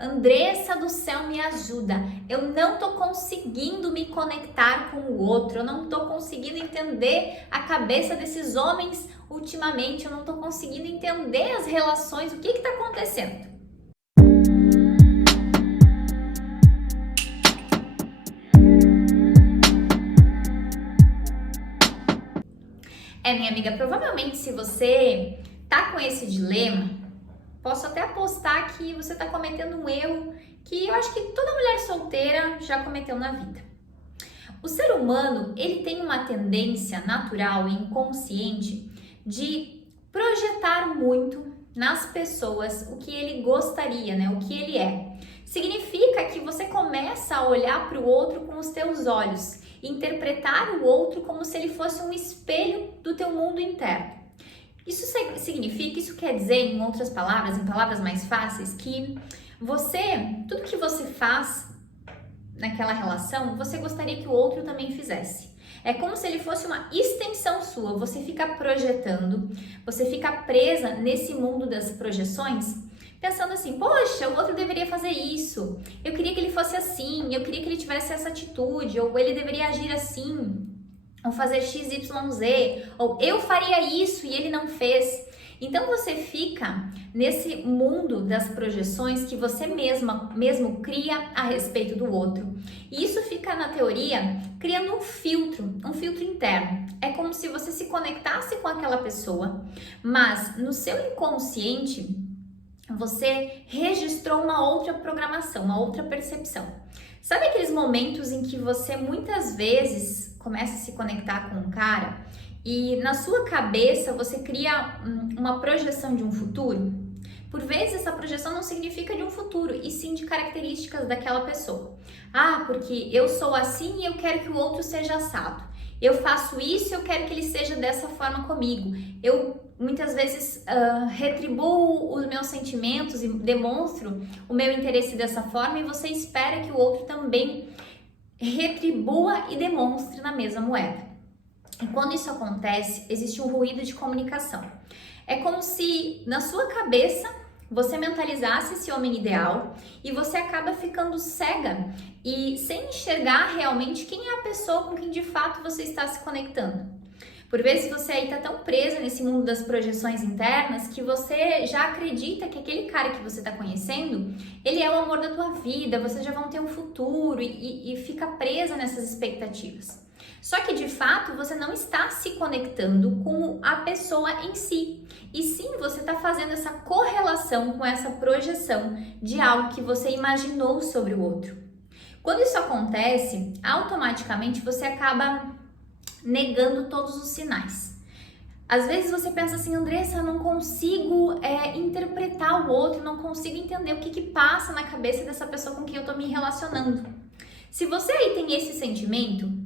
Andressa do céu, me ajuda. Eu não tô conseguindo me conectar com o outro. Eu não tô conseguindo entender a cabeça desses homens ultimamente. Eu não tô conseguindo entender as relações. O que tá acontecendo? Minha amiga, provavelmente se você tá com esse dilema, posso até apostar que você tá cometendo um erro que eu acho que toda mulher solteira já cometeu na vida. O ser humano, ele tem uma tendência natural e inconsciente de projetar muito nas pessoas o que ele gostaria, né? O que ele é. Significa que você começa a olhar para o outro com os teus olhos, interpretar o outro como se ele fosse um espelho do teu mundo interno. Isso significa, isso quer dizer, em outras palavras, em palavras mais fáceis, que tudo que você faz naquela relação, você gostaria que o outro também fizesse. É como se ele fosse uma extensão sua, você fica projetando, você fica presa nesse mundo das projeções, pensando assim, poxa, o outro deveria fazer isso, eu queria que ele fosse assim, eu queria que ele tivesse essa atitude, ou ele deveria agir assim, ou fazer XYZ, ou eu faria isso e ele não fez. Então você fica nesse mundo das projeções que você mesmo cria a respeito do outro. E isso fica, na teoria, criando um filtro interno. É como se você se conectasse com aquela pessoa, mas no seu inconsciente você registrou uma outra programação, uma outra percepção. Sabe aqueles momentos em que você muitas vezes começa a se conectar com um cara e na sua cabeça você cria uma projeção de um futuro? Por vezes essa projeção não significa de um futuro, e sim de características daquela pessoa. Ah, porque eu sou assim e eu quero que o outro seja assado. Eu faço isso e eu quero que ele seja dessa forma comigo. Eu muitas vezes retribuo os meus sentimentos e demonstro o meu interesse dessa forma, e você espera que o outro também retribua e demonstre na mesma moeda. E quando isso acontece, existe um ruído de comunicação. É como se na sua cabeça você mentalizasse esse homem ideal e você acaba ficando cega e sem enxergar realmente quem é a pessoa com quem de fato você está se conectando. Por vezes você aí tá tão presa nesse mundo das projeções internas que você já acredita que aquele cara que você tá conhecendo, ele é o amor da tua vida, vocês já vão ter um futuro e fica presa nessas expectativas. Só que de fato você não está se conectando com a pessoa em si. E sim, você está fazendo essa correlação com essa projeção de algo que você imaginou sobre o outro. Quando isso acontece, automaticamente você acaba negando todos os sinais. Às vezes você pensa assim, Andressa, eu não consigo interpretar o outro, não consigo entender o que passa na cabeça dessa pessoa com quem eu tô me relacionando. Se você aí tem esse sentimento,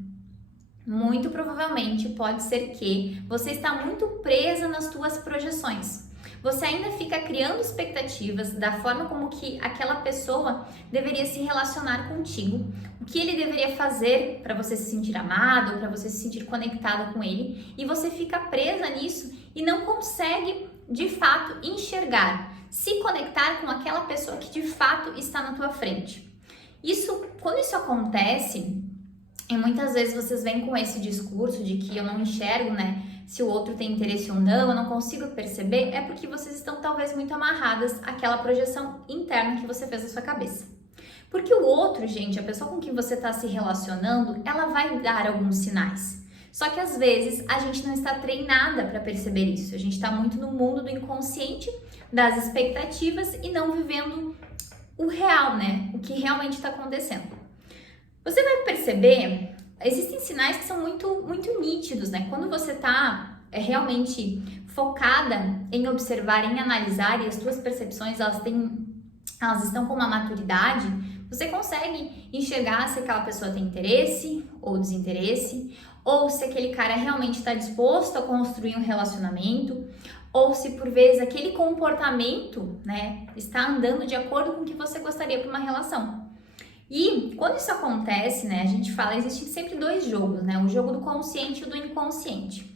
muito provavelmente pode ser que você está muito presa nas suas projeções. Você ainda fica criando expectativas da forma como que aquela pessoa deveria se relacionar contigo, o que ele deveria fazer para você se sentir amado, para você se sentir conectada com ele, e você fica presa nisso e não consegue de fato enxergar, se conectar com aquela pessoa que de fato está na tua frente. Quando isso acontece, e muitas vezes vocês vêm com esse discurso de que eu não enxergo, né, se o outro tem interesse ou não, eu não consigo perceber, é porque vocês estão talvez muito amarradas àquela projeção interna que você fez na sua cabeça. Porque o outro, gente, a pessoa com quem você está se relacionando, ela vai dar alguns sinais. Só que às vezes a gente não está treinada para perceber isso. A gente está muito no mundo do inconsciente, das expectativas e não vivendo o real, né? O que realmente está acontecendo. Você vai perceber, existem sinais que são muito nítidos, né? Quando você está realmente focada em observar, em analisar, e as suas percepções elas estão com uma maturidade, você consegue enxergar se aquela pessoa tem interesse ou desinteresse, ou se aquele cara realmente está disposto a construir um relacionamento, ou se por vezes aquele comportamento, né, está andando de acordo com o que você gostaria para uma relação. E quando isso acontece, né, a gente fala, existem sempre dois jogos, né, o jogo do consciente e o do inconsciente.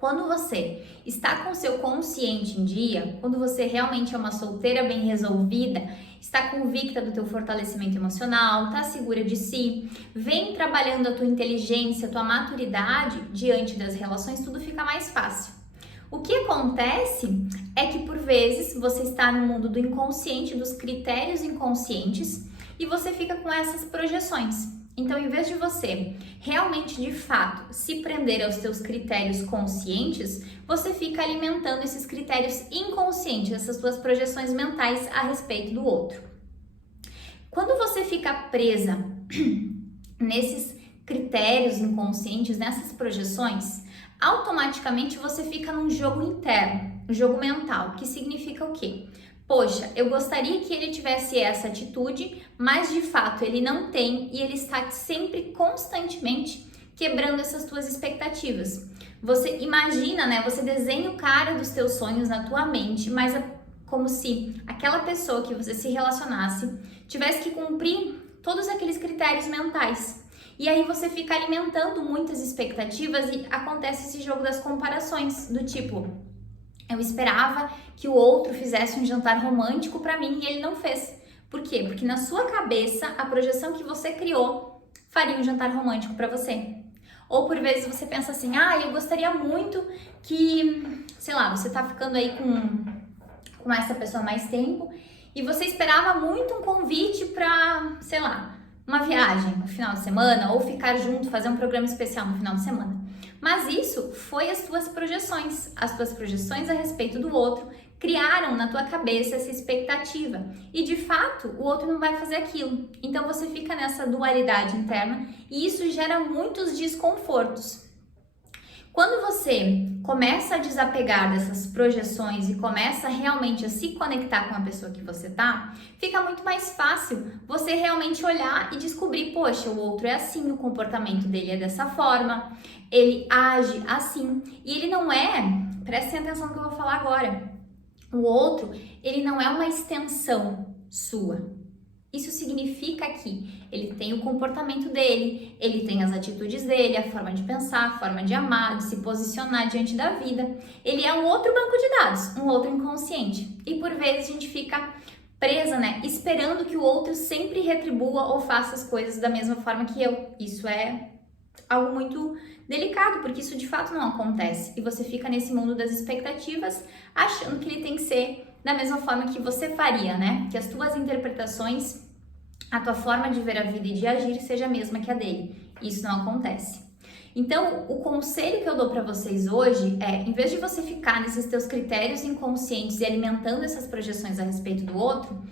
Quando você está com o seu consciente em dia, quando você realmente é uma solteira bem resolvida, está convicta do teu fortalecimento emocional, está segura de si, vem trabalhando a tua inteligência, a tua maturidade diante das relações, tudo fica mais fácil. O que acontece é que por vezes você está no mundo do inconsciente, dos critérios inconscientes, e você fica com essas projeções. Então, em vez de você realmente, de fato, se prender aos teus critérios conscientes, você fica alimentando esses critérios inconscientes, essas tuas projeções mentais a respeito do outro. Quando você fica presa nesses critérios inconscientes, nessas projeções, automaticamente você fica num jogo interno, um jogo mental, que significa o quê? Poxa, eu gostaria que ele tivesse essa atitude, mas de fato ele não tem e ele está sempre, constantemente quebrando essas tuas expectativas. Você imagina, né? Você desenha o cara dos teus sonhos na tua mente, mas é como se aquela pessoa que você se relacionasse tivesse que cumprir todos aqueles critérios mentais. E aí você fica alimentando muitas expectativas e acontece esse jogo das comparações, do tipo, eu esperava que o outro fizesse um jantar romântico para mim e ele não fez. Por quê? Porque na sua cabeça, a projeção que você criou faria um jantar romântico para você. Ou por vezes você pensa assim, eu gostaria muito que, sei lá, você tá ficando aí com essa pessoa há mais tempo e você esperava muito um convite para, sei lá, uma viagem no final de semana ou ficar junto, fazer um programa especial no final de semana. Mas isso foi as tuas projeções a respeito do outro criaram na tua cabeça essa expectativa e de fato o outro não vai fazer aquilo. Então você fica nessa dualidade interna e isso gera muitos desconfortos. Quando você começa a desapegar dessas projeções e começa realmente a se conectar com a pessoa que você tá, fica muito mais fácil você realmente olhar e descobrir, poxa, o outro é assim, o comportamento dele é dessa forma, ele age assim, e ele não é, prestem atenção no que eu vou falar agora, o outro, ele não é uma extensão sua. Isso significa que ele tem o comportamento dele, ele tem as atitudes dele, a forma de pensar, a forma de amar, de se posicionar diante da vida. Ele é um outro banco de dados, um outro inconsciente. E por vezes a gente fica presa, né, esperando que o outro sempre retribua ou faça as coisas da mesma forma que eu. Isso é algo muito delicado, porque isso de fato não acontece. E você fica nesse mundo das expectativas, achando que ele tem que ser da mesma forma que você faria, né? Que as tuas interpretações, a tua forma de ver a vida e de agir seja a mesma que a dele. Isso não acontece. Então, o conselho que eu dou para vocês hoje é, em vez de você ficar nesses teus critérios inconscientes e alimentando essas projeções a respeito do outro,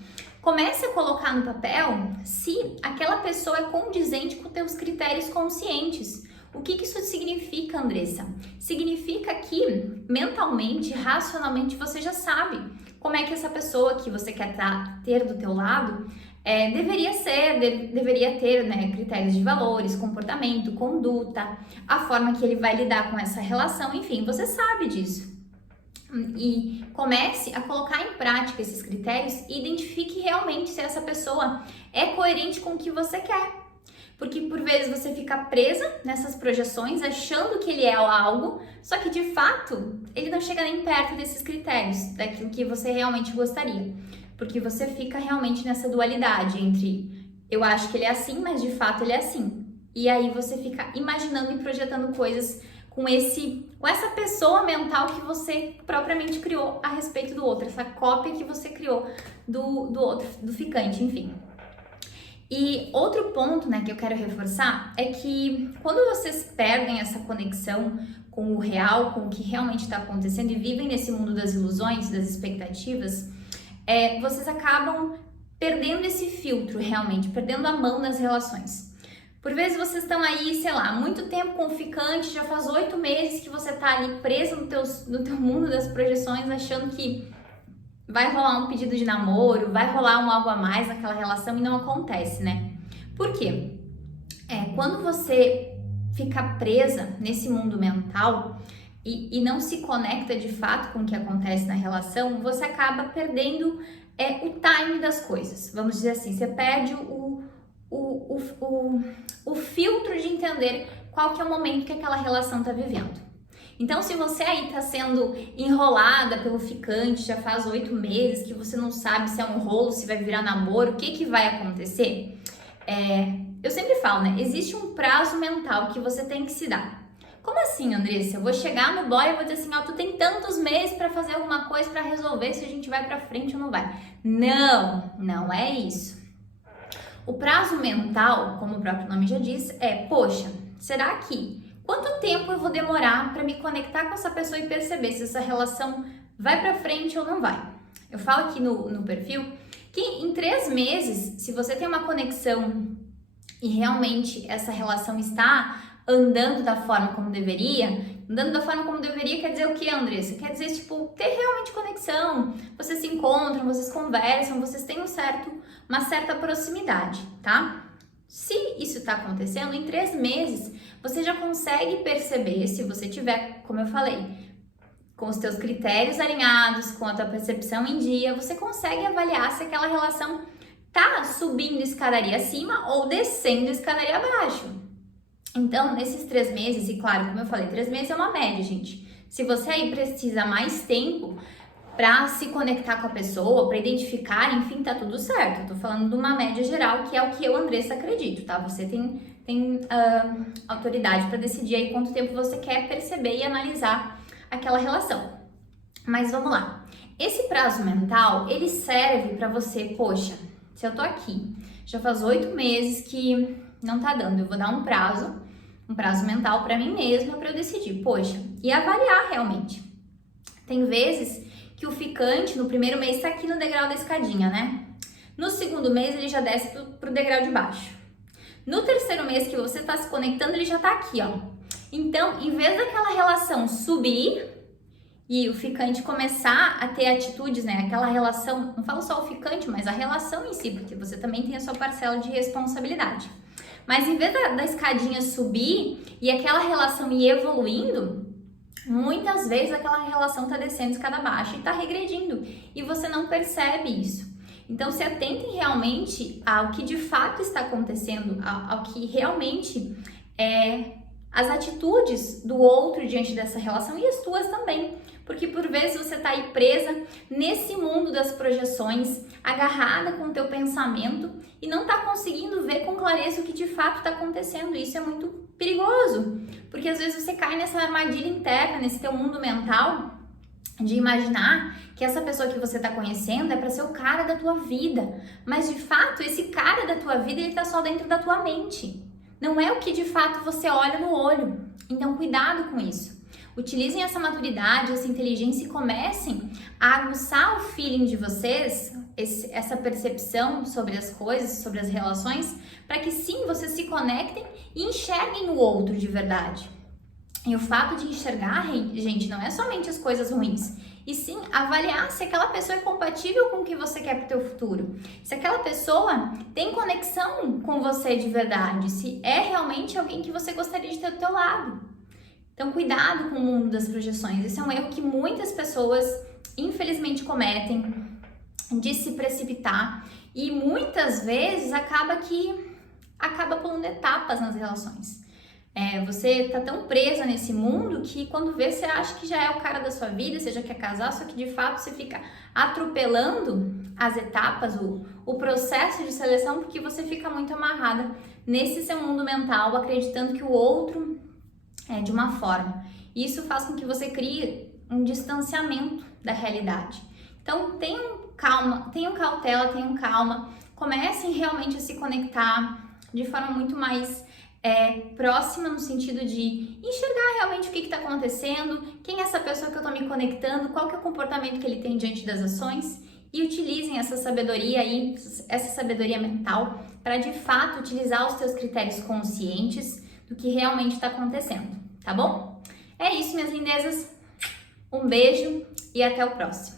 comece a colocar no papel se aquela pessoa é condizente com teus critérios conscientes. O que isso significa, Andressa? Significa que mentalmente, racionalmente, você já sabe como é que essa pessoa que você quer ter do teu lado deveria ter, né, critérios de valores, comportamento, conduta, a forma que ele vai lidar com essa relação, enfim, você sabe disso. E comece a colocar em prática esses critérios e identifique realmente se essa pessoa é coerente com o que você quer. Porque por vezes você fica presa nessas projeções, achando que ele é algo, só que de fato ele não chega nem perto desses critérios, daquilo que você realmente gostaria. Porque você fica realmente nessa dualidade entre eu acho que ele é assim, mas de fato ele é assim. E aí você fica imaginando e projetando coisas com essa pessoa mental que você propriamente criou a respeito do outro, essa cópia que você criou do outro, do ficante, enfim. E outro ponto, né, que eu quero reforçar é que quando vocês perdem essa conexão com o real, com o que realmente está acontecendo e vivem nesse mundo das ilusões, das expectativas, vocês acabam perdendo esse filtro realmente, perdendo a mão nas relações. Por vezes vocês estão aí, sei lá, muito tempo com o ficante, já faz 8 meses que você está ali preso no teu mundo das projeções, achando que vai rolar um pedido de namoro, vai rolar um algo a mais naquela relação e não acontece, né? Por quê? Quando você fica presa nesse mundo mental e não se conecta de fato com o que acontece na relação, você acaba perdendo o time das coisas. Vamos dizer assim, você perde o filtro de entender qual que é o momento que aquela relação está vivendo. Então, se você aí tá sendo enrolada pelo ficante já faz 8 meses, que você não sabe se é um rolo, se vai virar namoro, o que vai acontecer? Eu sempre falo, né? Existe um prazo mental que você tem que se dar. Como assim, Andressa? Eu vou chegar no boy e vou dizer assim, ó, tu tem tantos meses para fazer alguma coisa para resolver se a gente vai para frente ou não vai. Não, não é isso. O prazo mental, como o próprio nome já diz, poxa, será que quanto tempo eu vou demorar para me conectar com essa pessoa e perceber se essa relação vai para frente ou não vai? Eu falo aqui no perfil que em 3 meses, se você tem uma conexão e realmente essa relação está andando da forma como deveria, andando da forma como deveria quer dizer o que, Andressa? Quer dizer, tipo, ter realmente conexão, vocês se encontram, vocês conversam, vocês têm uma certa proximidade, tá? Se isso tá acontecendo, em 3 meses, você já consegue perceber, se você tiver, como eu falei, com os teus critérios alinhados, com a tua percepção em dia, você consegue avaliar se aquela relação tá subindo escadaria acima ou descendo escadaria abaixo. Então, nesses 3 meses, e claro, como eu falei, 3 meses é uma média, gente. Se você aí precisa mais tempo para se conectar com a pessoa, para identificar, enfim, tá tudo certo. Eu tô falando de uma média geral, que é o que eu, Andressa, acredito, tá? Você tem autoridade para decidir aí quanto tempo você quer perceber e analisar aquela relação. Mas vamos lá. Esse prazo mental, ele serve para você, poxa, se eu tô aqui, já faz 8 meses que não tá dando, eu vou dar um prazo mental para mim mesma para eu decidir, poxa, e avaliar realmente. Tem vezes que o ficante no primeiro mês tá aqui no degrau da escadinha, né? No segundo mês ele já desce pro degrau de baixo. No terceiro mês que você tá se conectando, ele já tá aqui, ó. Então, em vez daquela relação subir e o ficante começar a ter atitudes, né? Aquela relação, não falo só o ficante, mas a relação em si, porque você também tem a sua parcela de responsabilidade. Mas em vez da escadinha subir e aquela relação ir evoluindo, muitas vezes aquela relação está descendo escada abaixo e está regredindo e você não percebe isso. Então se atentem realmente ao que de fato está acontecendo, ao que realmente as atitudes do outro diante dessa relação e as tuas também. Porque por vezes você está aí presa nesse mundo das projeções, agarrada com o teu pensamento e não está conseguindo ver com clareza o que de fato está acontecendo. Isso é muito perigoso, porque às vezes você cai nessa armadilha interna, nesse teu mundo mental, de imaginar que essa pessoa que você está conhecendo é para ser o cara da tua vida, mas de fato esse cara da tua vida ele está só dentro da tua mente. Não é o que de fato você olha no olho. Então cuidado com isso. Utilizem essa maturidade, essa inteligência e comecem a aguçar o feeling de vocês, essa percepção sobre as coisas, sobre as relações, para que sim, vocês se conectem e enxerguem o outro de verdade. E o fato de enxergar, gente, não é somente as coisas ruins, e sim avaliar se aquela pessoa é compatível com o que você quer para o teu futuro. Se aquela pessoa tem conexão com você de verdade, se é realmente alguém que você gostaria de ter do teu lado. Então, cuidado com o mundo das projeções. Esse é um erro que muitas pessoas, infelizmente, cometem, de se precipitar. E muitas vezes acaba pulando etapas nas relações. Você tá tão presa nesse mundo que quando vê, você acha que já é o cara da sua vida, você já quer casar, só que de fato você fica atropelando as etapas, o processo de seleção, porque você fica muito amarrada nesse seu mundo mental, acreditando que o outro é de uma forma. Isso faz com que você crie um distanciamento da realidade. Então, tenham calma, tenham cautela, tenham calma. Comecem realmente a se conectar de forma muito mais próxima, no sentido de enxergar realmente o que está acontecendo, quem é essa pessoa que eu estou me conectando, qual que é o comportamento que ele tem diante das ações, e utilizem essa sabedoria aí, essa sabedoria mental, para de fato utilizar os seus critérios conscientes do que realmente está acontecendo, tá bom? É isso, minhas lindezas. Um beijo e até o próximo.